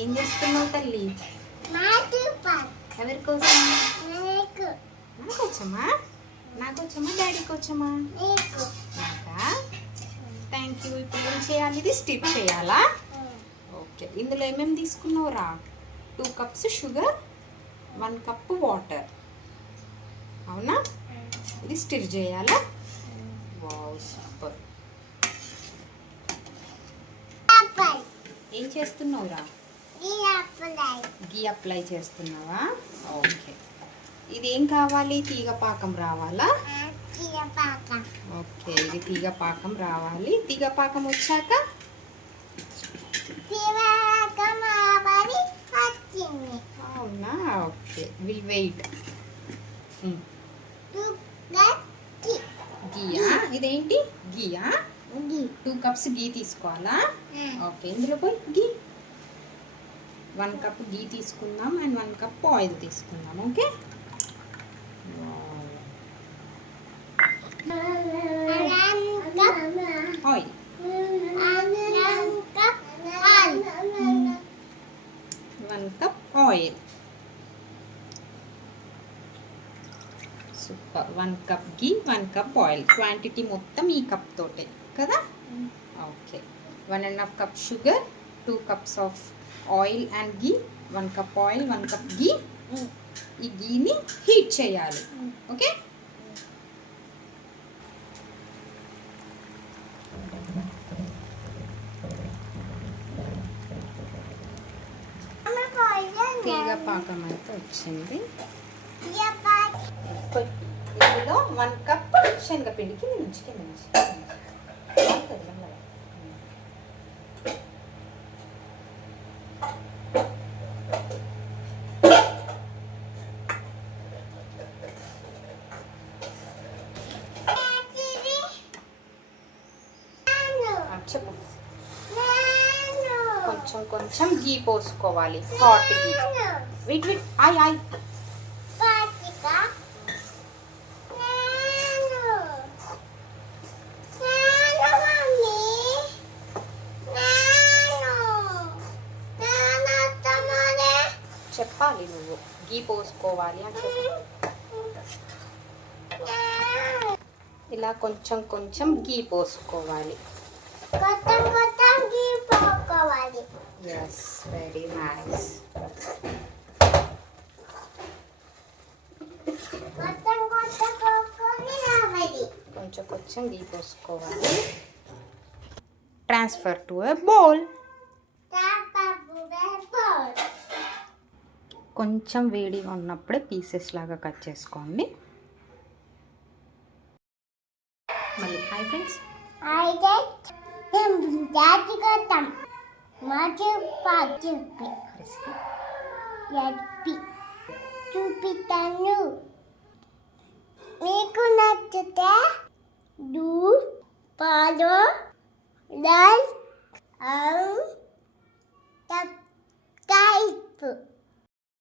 ఏం చేస్తున్నావు తల్లి? ఎవరి కోసం? నాకు వచ్చమా? నాకు వచ్చమా? డాడీకి వచ్చమా? నాకా? Thank you. ఇప్పుడు ఏం చేయాలి? ఇది స్టిచ్ చేయాలా? ఓకే. ఇందులో ఏమేమి తీసుకున్నావురా? 2 cups షుగర్, 1 cup వాటర్. అవునా? ఇది స్టిచ్ చేయాలా? Wow, super. ఏం చేస్తున్నావురా? గీ అప్లై చేస్తున్నావా? ఓకే. ఇది ఏం కావాలి? తీగ పాకం రావాలా? ఓకే, ఇది తీగ పాకం రావాలి. తీగ పాకం వచ్చాక అవునా? Okay, will wait. గీయా? ఇదేంటి? గీయా? 2 cups గీ తీసుకోవాలా? ఓకే, ఇందులో పోయి గీ 1 cup గీ తీసుకుందాం అండ్ 1 cup ఆయిల్ తీసుకుందాం. Okay, oil 1 cup oil. Super. 1 cup గీ, 1 cup ఆయిల్. క్వాంటిటీ మొత్తం ఈ కప్ తోటే కదా? Okay. 1.5 cup sugar, 2 cups of oil and ghee, 1 cup oil, 1 cup గీ. ఈ గీని హీట్ చేయాలి. ఓకే, తీగ పాకం అయితే వచ్చింది. ఇందులో 1 cup శనగపిండి కింద నుంచి చెప్పు. కొంచెం కొంచెం గీ పోసుకోవాలి, హాట్ గీ. వెయిట్ ఆయ్ చెప్పాలి నువ్వు. గీ పోసుకోవాలి అని చెప్పు. ఇలా కొంచెం కొంచెం గీ పోసుకోవాలి. Yes, very nice. కొంచెం కొంచెం గీ పోసుకోవాలి. Transfer to a bowl. కొంచెం వేడిగా ఉన్నప్పుడే పీసెస్ లాగా కట్ చేసుకోండి. మళ్ళీ హాయ్ ఫ్రెండ్స్. చూపిస్తాను. మీకు నచ్చితే do follow, like and subscribe.